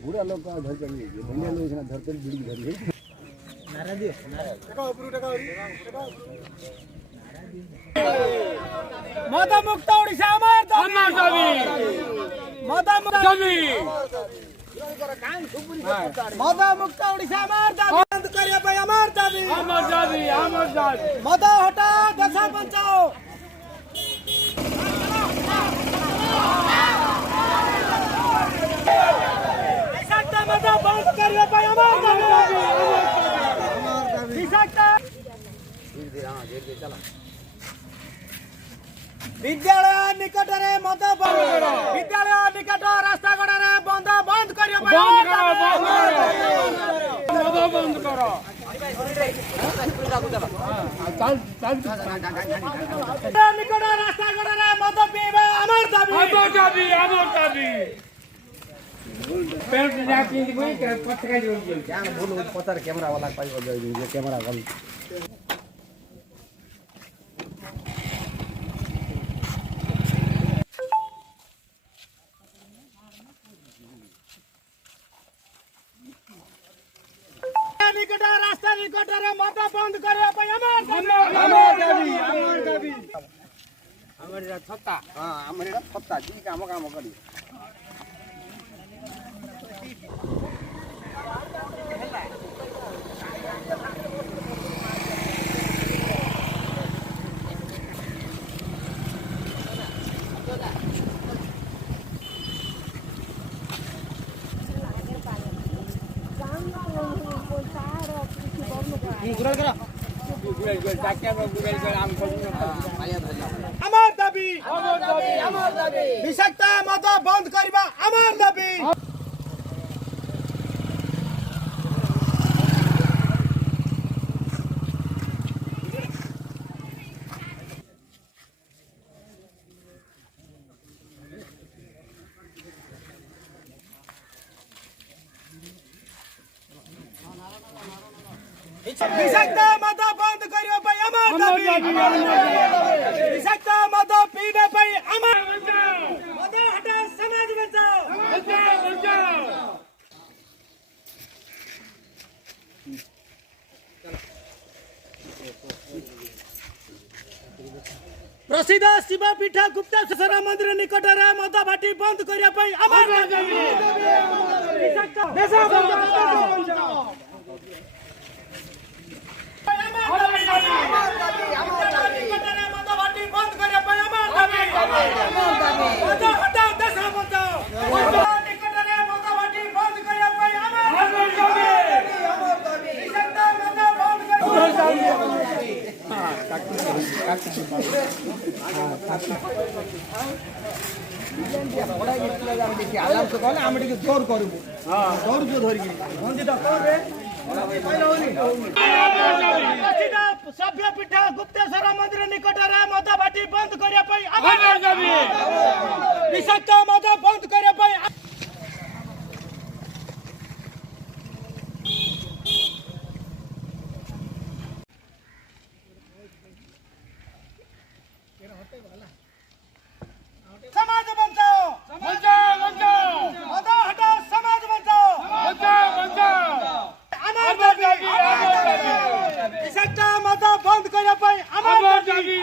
बुढ़ा लोग का घर चली गई बढ़िया लोग इतना धरते बिड़ी धरी है नारा दियो नारा टका ऊपर टका माता मुक्त ओडिशा अमर दाबी माता मुक्त दाबी माता मुक्त ओडिशा अमर दाबी बंद करिए भाई अमर दाबी माता हटा दशा बचाओ माता बंद करिए भाई अमर दाबी चला विद्यालय निकट रे मत विद्यालय निकट रास्ता गड़ रे बंद करियो बंद करो निकट रास्ता गड़ रे मत पीबे अमर दाबी पेंट जाती कोई पत्रिका जो क्या बोलो पत्थर कैमरा वाला पाई हो जाए कैमरा वाला निकट रास्ता निकट रे माता बंद करे भाई अमर दाबी हमर छत्ता हां हमर छत्ता की काम करी अमर दाबी विषाक्त मद बंद करबा अमर दाबी विषाक्त मद बंद करियो भाई अमर दाबी विषाक्त मद पीबे भाई अमर मद हटा समाज बचाओ प्रसिद्ध शिवपीठ गुप्तेश्वर मंदिर निकट रे मद भाटी बंद करियो भाई अमर दाबी विषाक्त देश बचाओ जोर करू जोर जो धरिकी सभ्यपीठ गुप्तेश्वर मंदिर निकट रे मद भाटी बंद करिया पई विषाक्त मद बंद करिया पई समाज बचाओ मद हटाओ समाज बचाओ विषाक्त मद बंद करिया पई अमर दाबी